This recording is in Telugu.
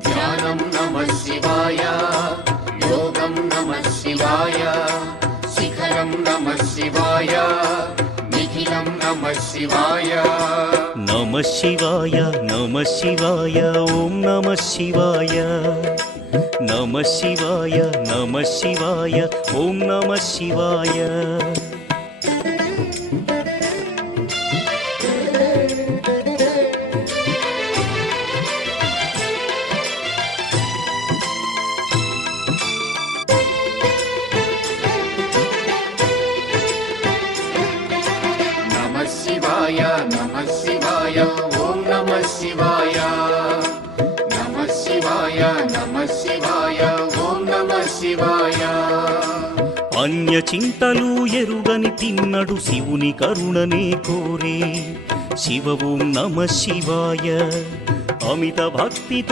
ధ్యానం నమః శివాయ, యోగం నమః శివాయ, శిఖరం నమః శివాయ, నిఖిలం నమః శివాయ. నమః శివాయ నమః శివాయ ఓం నమః శివాయ. నమః శివాయ నమః శివాయ ఓం నమః శివాయ. నమః శివాయ నమః శివాయ ఓం నమః శివాయ. నమః శివాయ నమః శివాయ ఓం నమః శివాయ. అన్య చింతలు ఎరుగని తిన్నడు శివుని కరుణనే కోరే. శివ ఓం నమః శివాయ. అమిత భక్తితో